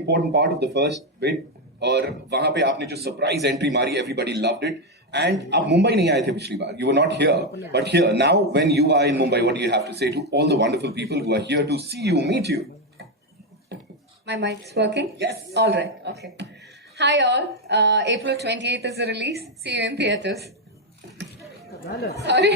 important part of the first bit. और वहां पे आपने जो surprise entry मारी, everybody loved it. And आप मुंबई नहीं आए थे पिछली बार. You were not here, but here now. When you are in Mumbai, what do you have to say to all the wonderful people who are here to see you, meet you? My mic's working? Yes. All right. Okay. Hi all. April 28th is the release. See you in theaters. Sorry.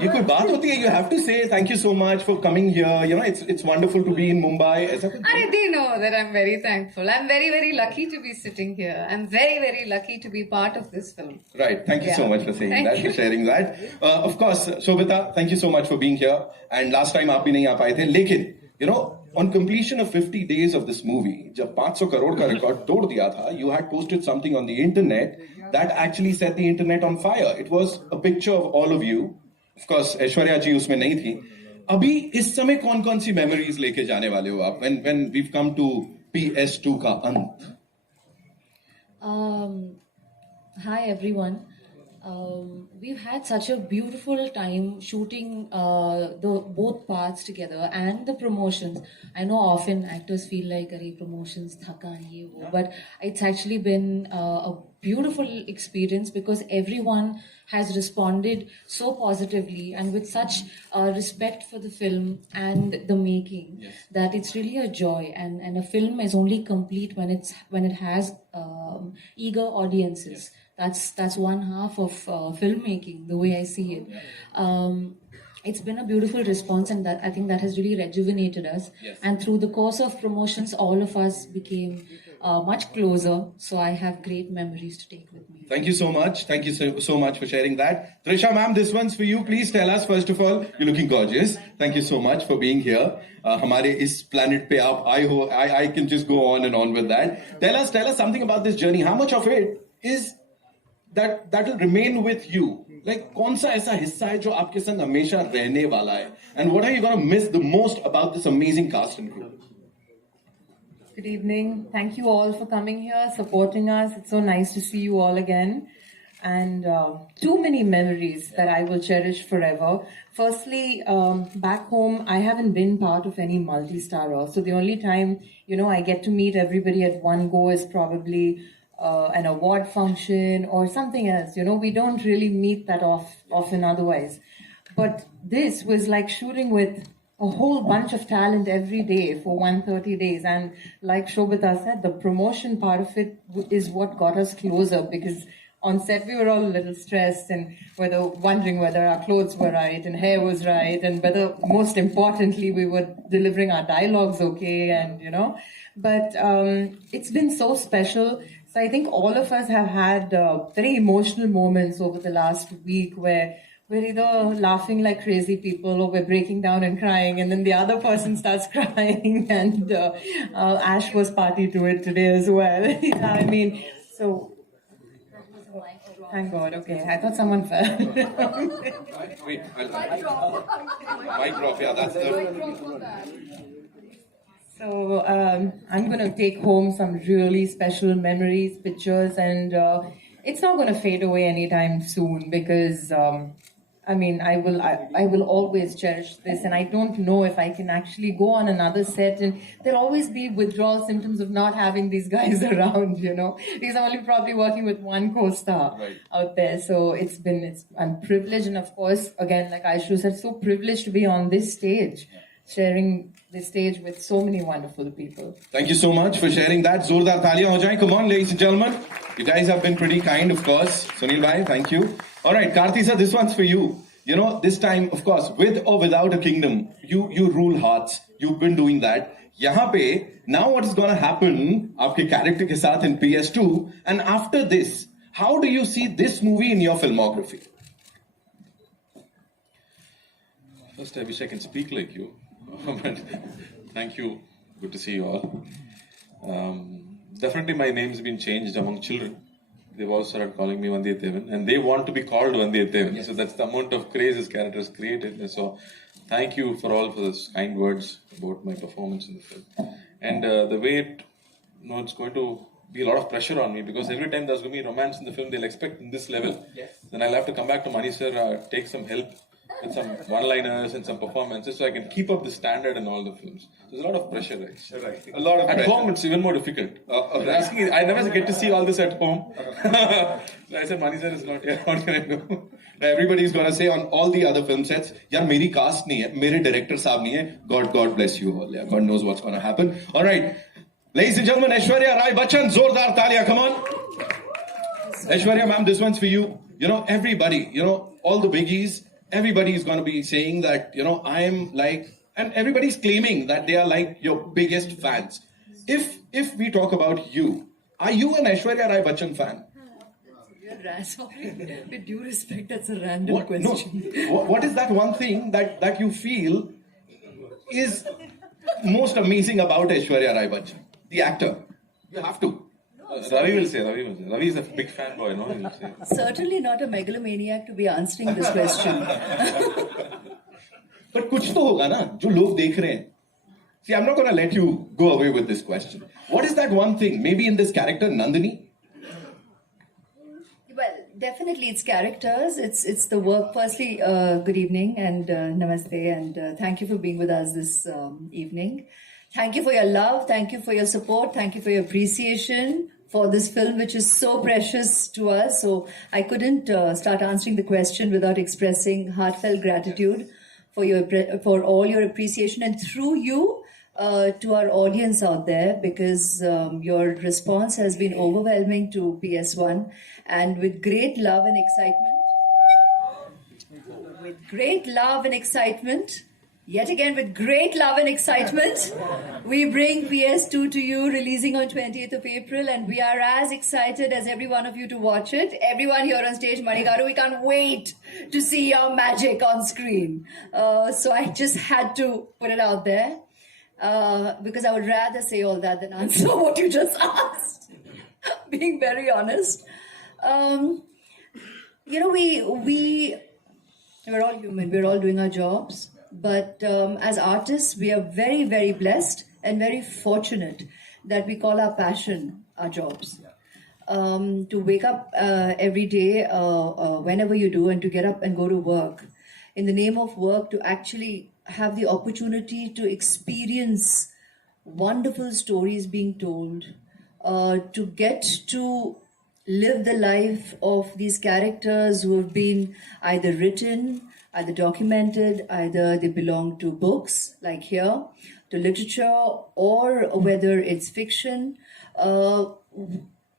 ये कोई बात होती है? You have to say thank you so much for coming here. You know, it's wonderful to be in Mumbai. ऐसा कुछ? They know that I'm very thankful. I'm very, very lucky to be sitting here. I'm very, very lucky to be part of this film. Right. Thank you so much for saying Thank that, you. for sharing that. Of course, Shobita, thank you so much for being here. And last time आप भी नहीं आ पाए थे. लेकिन, you know, on completion of 50 days of this movie, जब 500 करोड़ का record तोड़ दिया था, you had posted something on the internet that actually set the internet on fire. It was a picture of all of you. Of course, Aishwarya जी उसमें नहीं थी. अभी इस समय कौन-कौन सी memories लेके जाने वाले हो आप? When we've come to PS2 का अंत. Hi everyone. We've had such a beautiful time shooting the both parts together and the promotions. I know often actors feel like "Arey promotions thaka ye wo," but it's actually been a beautiful experience because everyone has responded so positively and with such respect for the film and the making that it's really a joy. And a film is only complete when it has eager audiences. That's one half of filmmaking, the way I see it. It's been a beautiful response, and that I think that has really rejuvenated us. Yes. And through the course of promotions, all of us became much closer. So I have great memories to take with me. Thank you so much. Thank you so much for sharing that. Trisha ma'am, this one's for you. Please tell us, first of all, you're looking gorgeous. Thank you so much for being here. हमारे इस planet पे आप आए हो. I can just go on and on with that. Tell us something about this journey. How much of it is that will remain with you? Like, कौन सा ऐसा हिस्सा है जो आपके संग हमेशा रहने वाला है? And what are you going to miss the most about this amazing cast and crew? Good evening. Thank you all for coming here, supporting us. It's so nice to see you all again. And too many memories that I will cherish forever. Firstly, back home, I haven't been part of any multi-starrer. So the only time, I get to meet everybody at one go is probably an award function or something else. We don't really meet that often otherwise. But this was like shooting with a whole bunch of talent every day for 130 days. And like Shobita said, the promotion part of it is what got us closer, because on set we were all a little stressed and wondering whether our clothes were right and hair was right, and whether, most importantly, we were delivering our dialogues okay, and but it's been so special. So I think all of us have had very emotional moments over the last week where we're either laughing like crazy people or we're breaking down and crying, and then the other person starts crying, and Ash was party to it today as well. I mean, so thank God. Okay, I thought someone fell. Wait, mic drop. Yeah, that's the. So I'm going to take home some really special memories, pictures, and it's not going to fade away anytime soon, because I will always cherish this, and I don't know if I can actually go on another set, and there'll always be withdrawal symptoms of not having these guys around, because I'm only probably working with one co-star out there. So I'm privileged, and of course, again, like Aishu said, so privileged to be on this stage, sharing the stage with so many wonderful people. Thank you so much for sharing that. Zordar taaliyan ho jaye. Come on, ladies and gentlemen. You guys have been pretty kind, of course. Sunil bhai, thank you. All right, Karthi sir, this one's for you. This time, of course, with or without a kingdom, you rule hearts. You've been doing that. Yahan pe, now what is going to happen aapke character ke saath in PS2, and after this, how do you see this movie in your filmography? First, I wish I can speak like you. But thank you. Good to see you all. Definitely my name's been changed among children. They've all started calling me Vandiyathevan, and they want to be called Vandiyathevan. Yes. So that's the amount of craze this character has created. And so thank you for those kind words about my performance in the film. And the way it's going to be a lot of pressure on me, because every time there's going to be romance in the film, they'll expect in this level. Yes. Then I'll have to come back to Mani sir, take some help with some one-liners and some performances, so I can keep up the standard in all the films. So there's a lot of pressure, right? Right. A lot of At pressure. home, it's even more difficult. Asking, I never get to see all this at home. So I said, Mani sir is not here. What can I do? Everybody's gonna say on all the other film sets, यार मेरी cast नहीं है, मेरे director साहब नहीं है. God bless you all. Yeah, God knows what's gonna happen. All right, ladies and gentlemen, Aishwarya Rai Bachchan, zordar taaliya, come on. Aishwarya ma'am, this one's for you. You know, everybody, you know, all the biggies, everybody is gonna be saying that, you know, I'm like, and everybody's claiming that they are like your biggest fans. If we talk about you, are you an Aishwarya Rai Bachchan fan? Sorry, with due respect, that's a random question. No, what is that one thing that you feel is most amazing about Aishwarya Rai Bachchan, the actor? You have to. Ravi will say. Ravi is a big fanboy, no? He will say. Certainly not a megalomaniac to be answering this question. But कुछ तो होगा ना जो लोग देख रहे हैं. See, I'm not going to let you go away with this question. What is that one thing? Maybe in this character, Nandini? Well, definitely it's characters, it's the work. Firstly, good evening and namaste, and thank you for being with us this evening. Thank you for your love, thank you for your support, thank you for your appreciation for this film, which is so precious to us. So I couldn't start answering the question without expressing heartfelt gratitude for all your appreciation, and through you to our audience out there, because your response has been overwhelming to PS1, and with great love and excitement, yet again with great love and excitement, we bring PS2 to you, releasing on 20th of April, and we are as excited as every one of you to watch it. Everyone here on stage, Manigaru, we can't wait to see your magic on screen. So I just had to put it out there. Because I would rather say all that than answer what you just asked. Being very honest, you know, we're all human. We're all doing our jobs, but as artists, we are very, very blessed and very fortunate that we call our passion our jobs. To wake up every day, whenever you do, and to get up and go to work in the name of work, to actually have the opportunity to experience wonderful stories being told, to get to live the life of these characters who have been either written, either documented, either they belong to books like here, to literature, or whether it's fiction.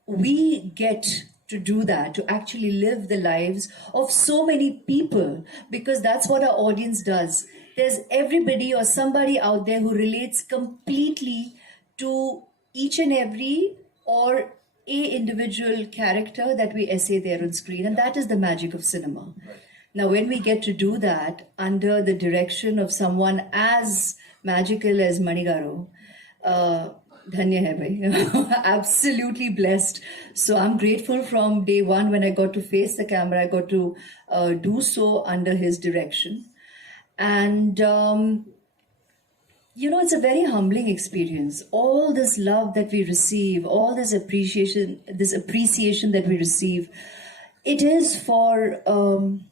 We get to do that, to actually live the lives of so many people, because that's what our audience does. There's everybody or somebody out there who relates completely to each and every or a individual character that we essay there on screen, and that is the magic of cinema. Right. Now, when we get to do that under the direction of someone as magical as Manigaru, Dhanya hai bhai. Absolutely blessed. So I'm grateful from day one when I got to face the camera. I got to do so under his direction. And, you know, it's a very humbling experience. All this love that we receive, all this appreciation that we receive, it is for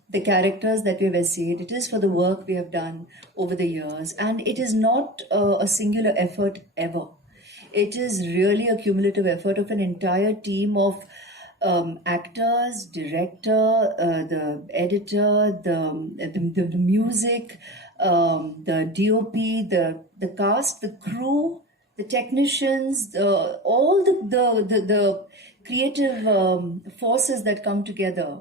the characters that we have essayed. It is for the work we have done over the years. And it is not a singular effort ever. It is really a cumulative effort of an entire team of actors, director, the editor, the music, the DOP, the cast, the crew, the technicians, all the creative forces that come together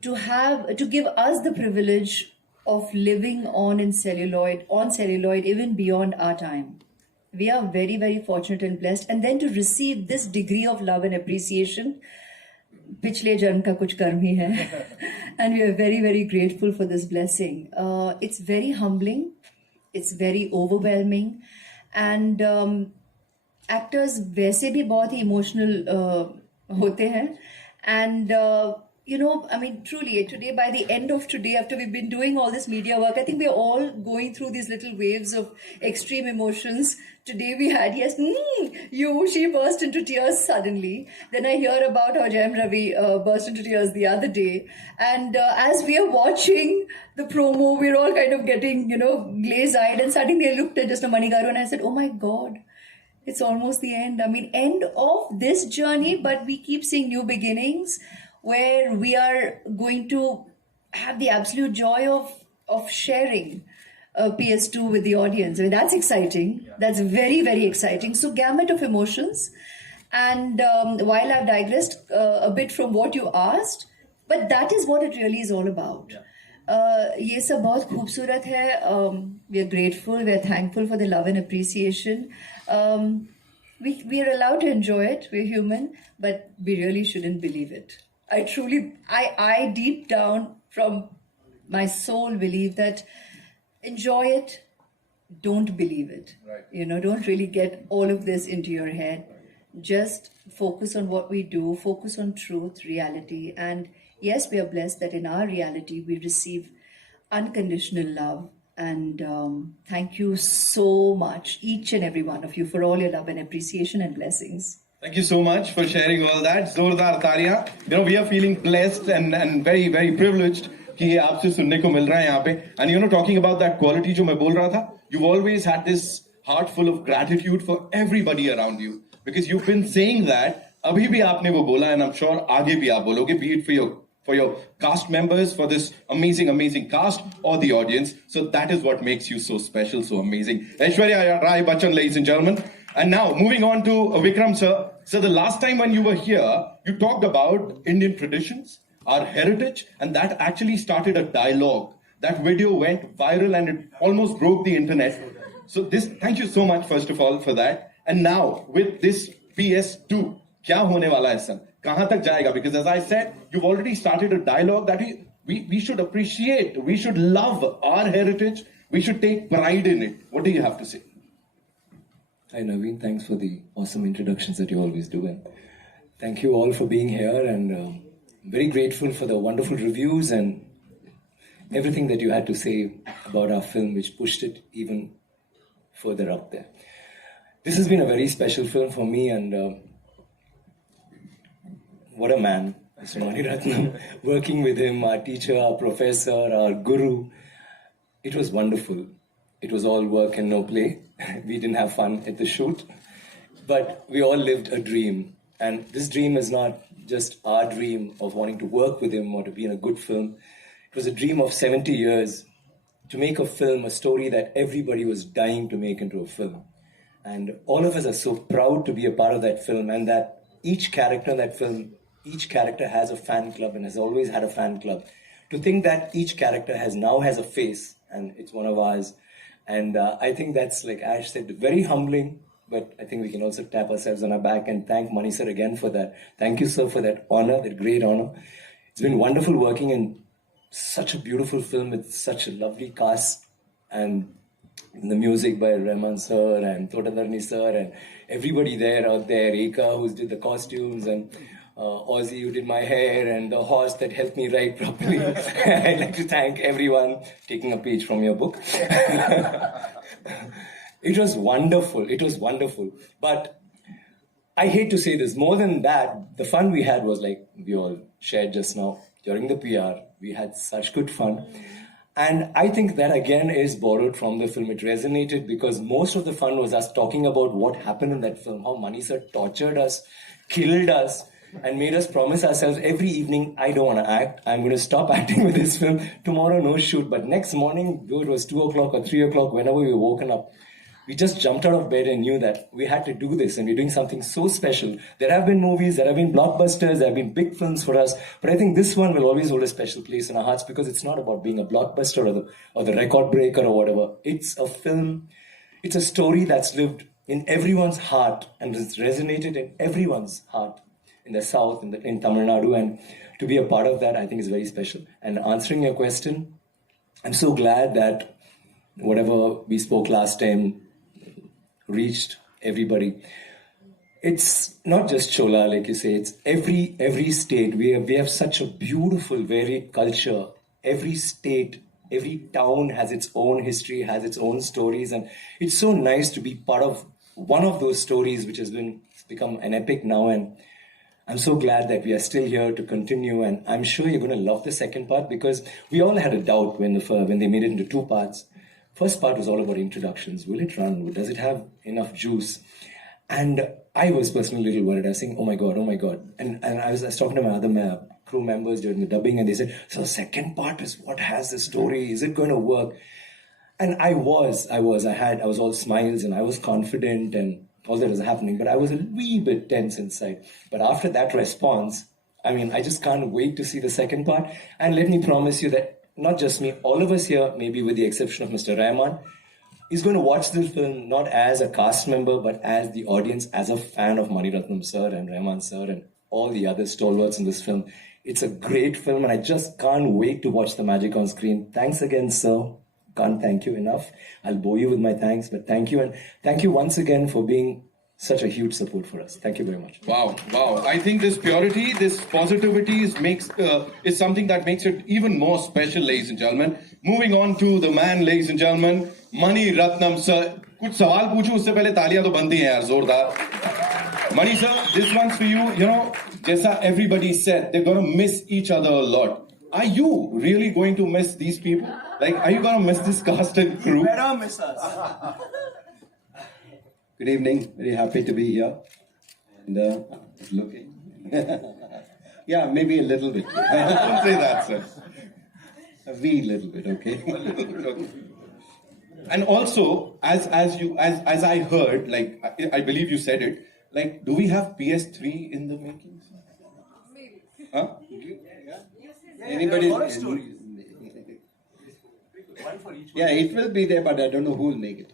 to give us the privilege of living on celluloid, even beyond our time. We are very, very fortunate and blessed. And then to receive this degree of love and appreciation, pichle janm ka kuch karm hi hai. And we are very, very grateful for this blessing. It's very humbling. It's very overwhelming. And actors वैसे भी बहुत ही emotional होते हैं. And I mean, truly, today, by the end of today, after we've been doing all this media work, I think we're all going through these little waves of extreme emotions. Today we had, yes, she burst into tears suddenly. Then I hear about how Jayam Ravi burst into tears the other day. And as we are watching the promo, we're all kind of getting, glaze-eyed. And suddenly I looked at just Manigaru and I said, oh my God. It's almost the end. I mean, end of this journey, but we keep seeing new beginnings where we are going to have the absolute joy of sharing PS2 with the audience. I mean, that's exciting. That's very, very exciting. So, gamut of emotions. And while I've digressed a bit from what you asked, but that is what it really is all about. ये सब बहुत खूबसूरत है. We are grateful, we are thankful for the love and appreciation. We are allowed to enjoy it. We're human, but we really shouldn't believe it. I deep down from my soul believe that enjoy it, don't believe it. Right. Don't really get all of this into your head. Just focus on what we do, focus on truth, reality. And yes, we are blessed that in our reality we receive unconditional love. And thank you so much, each and every one of you, for all your love and appreciation and blessings. Thank you so much for sharing all that. Zordar Talia. We are feeling blessed and very, very privileged कि ये आपसे सुनने को मिल रहा है यहाँ पे. And talking about that quality जो मैं बोल रहा था, you've always had this heart full of gratitude for everybody around you. Because you've been saying that, अभी भी आपने वो बोला, and I'm sure आगे भी आप बोलोगे, be it for your cast members, for this amazing, amazing cast, or the audience. So that is what makes you so special, so amazing. Aishwarya Rai Bachchan, ladies and gentlemen. And now, moving on to Vikram sir. So the last time when you were here, you talked about Indian traditions, our heritage, and that actually started a dialogue. That video went viral and it almost broke the internet. So thank you so much, first of all, for that. And now, with this PS2, क्या होने वाला है son? कहां तक जाएगा? Because as I said, you've already started a dialogue that we should appreciate, we should love our heritage, we should take pride in it. What do you have to say? Hi Naveen, thanks for the awesome introductions that you always do, and thank you all for being here, and I'm very grateful for the wonderful reviews and everything that you had to say about our film, which pushed it even further up there. This has been a very special film for me, and what a man, Mr. Mani Ratnam. Working with him, our teacher, our professor, our guru, it was wonderful. It was all work and no play. We didn't have fun at the shoot, but we all lived a dream. And this dream is not just our dream of wanting to work with him or to be in a good film. It was a dream of 70 years to make a film, a story that everybody was dying to make into a film. And all of us are so proud to be a part of that film, and that each character in that film, each character has a fan club and has always had a fan club. To think that each character now has a face, and it's one of ours. And I think that's, like Ash said, very humbling, but I think we can also tap ourselves on our back and thank Mani sir again for that. Thank you, sir, for that honor, that great honor. It's been wonderful working in such a beautiful film with such a lovely cast, and the music by Rahman sir and Totadarni sir and everybody there out there, Eka who did the costumes, and Ozzy who did my hair, and the horse that helped me write properly. I'd like to thank everyone, taking a page from your book. It was wonderful. It was wonderful. But I hate to say this, more than that, the fun we had was like we all shared just now during the PR. We had such good fun. And I think that again is borrowed from the film. It resonated because most of the fun was us talking about what happened in that film, how Mani sir tortured us, killed us, and made us promise ourselves every evening, I don't want to act. I'm going to stop acting with this film. Tomorrow, no shoot. But next morning, though it was 2 o'clock or 3 o'clock, whenever we were woken up, we just jumped out of bed and knew that we had to do this, and we're doing something so special. There have been movies, there have been blockbusters, there have been big films for us, but I think this one will always hold a special place in our hearts because it's not about being a blockbuster or the record breaker or whatever. It's a film, it's a story that's lived in everyone's heart and has resonated in everyone's heart in the South, in Tamil Nadu, and to be a part of that, I think is very special. And answering your question, I'm so glad that whatever we spoke last time reached everybody. it's not just Chola, like you say. It's every state. We have such a beautiful, varied culture. Every state, every town has its own history, has its own stories, and it's so nice to be part of one of those stories, which has become an epic now. And I'm so glad that we are still here to continue, and I'm sure you're going to love the second part, because we all had a doubt when they made it into two parts. First part was all about introductions. Will it run? Does it have enough juice? And I was personally a little worried. I was saying, oh my God. And I was talking to my other crew members during the dubbing, and they said, so the second part is what has the story? Is it going to work? And I was all smiles, and I was confident, and all that was happening, but I was a wee bit tense inside. But after that response, I mean, I just can't wait to see the second part. And let me promise you that not just me, all of us here, maybe with the exception of Mr. Rahman, is going to watch this film not as a cast member, but as the audience, as a fan of Mani Ratnam sir and Rahman sir and all the other stalwarts in this film. It's a great film, and I just can't wait to watch the magic on screen. Thanks again, sir. Can't thank you enough. I'll bore you with my thanks, but thank you. And thank you once again for being such a huge support for us. Thank you very much. Wow. I think this purity, this positivity is something that makes it even more special, ladies and gentlemen. Moving on to the man, ladies and gentlemen, Mani Ratnam sir. कुछ सवाल पूछूं उससे पहले तालियां तो बनती हैं यार जोरदार. Mani sir, this one's for you. You know, जैसा everybody said, they're gonna miss each other a lot. Are you really going to miss these people? Like, are you gonna miss this cast and crew? Better miss us. Good evening. Very happy to be here. And looking. Yeah, maybe a little bit. Don't say that, sir. A wee little bit, okay? Okay. And also, as I heard, like I believe you said it, like, do we have PS3 in the making? Huh? Anybody? Horror stories. Yeah, it will be there, but I don't know who will make it.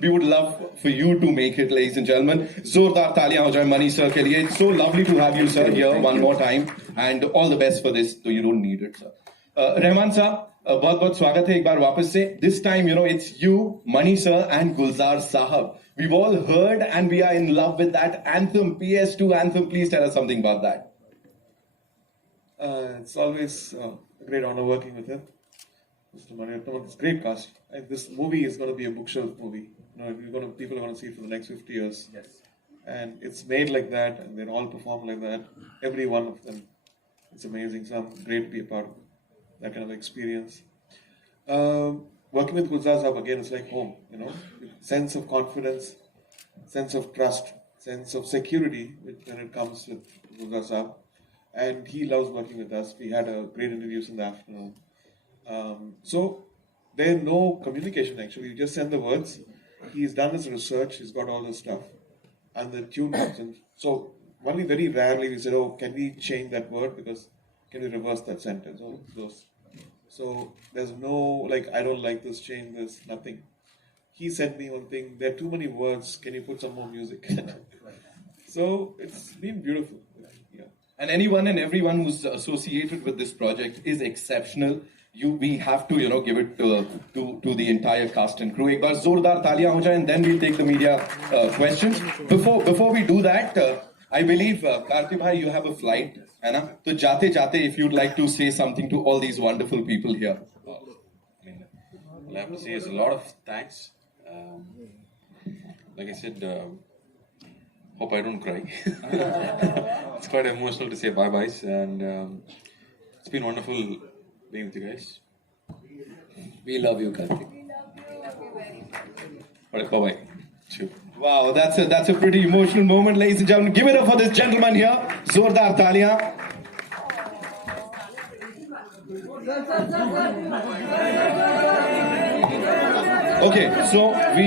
We would love for you to make it, ladies and gentlemen. Zordar taliyan ho jaye Mani sir ke liye. It's so lovely to have you, sir, here one more time. And all the best for this, though you don't need it, sir. Rahman sir, बहुत-बहुत स्वागत है एक बार वापस से. This time, you know, it's you, Mani sir, and Gulzar sahab. We've all heard and we are in love with that anthem, PS2 anthem. Please tell us something about that. It's always a great honor working with him. Mr. Mani Ratnam, it's a great cast. And this movie is going to be a bookshelf movie. You know, people are going to see it for the next 50 years. Yes. And it's made like that, and they all perform like that. Every one of them. It's amazing. So I'm great to be a part of that kind of experience. Working with Gulzar Saab again is like home, you know. Sense of confidence, sense of trust, sense of security when it comes with Gulzar Saab. And he loves working with us. We had a great interviews in the afternoon. So there's no communication actually. You just send the words. He's done his research. He's got all the stuff, and the tune comes in. So only very rarely we said, "Oh, can we change that word? Because can we reverse that sentence?" Or those. So there's no like, I don't like this. Change this. Nothing. He sent me one thing. There are too many words. Can you put some more music? So it's been beautiful. Yeah. And anyone and everyone who's associated with this project is exceptional. We have to, you know, give it to the entire cast and crew. एक बार जोरदार तालियां हो जाएं, and then we'll take the media questions. Before we do that, I believe Karthi bhai, you have a flight, है ना? तो जाते जाते, if you'd like to say something to all these wonderful people here. All I have to say is a lot of thanks. Like I said, hope I don't cry. It's quite emotional to say bye-byes, and it's been wonderful being with you guys. We love you, Karthik. All right, bye-bye. Cheers. Wow, that's a pretty emotional moment, ladies and gentlemen. Give it up for this gentleman here. Zordar taliyan. Okay, so we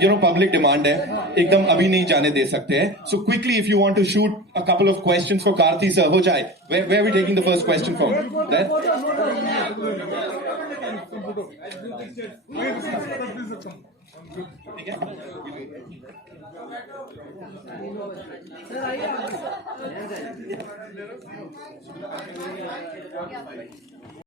you know, public demand है, एकदम अभी नहीं जाने दे सकते हैं. So quickly, if you want to shoot a couple of questions for Karthi sir, हो जाए. Where are we taking the first question from? There?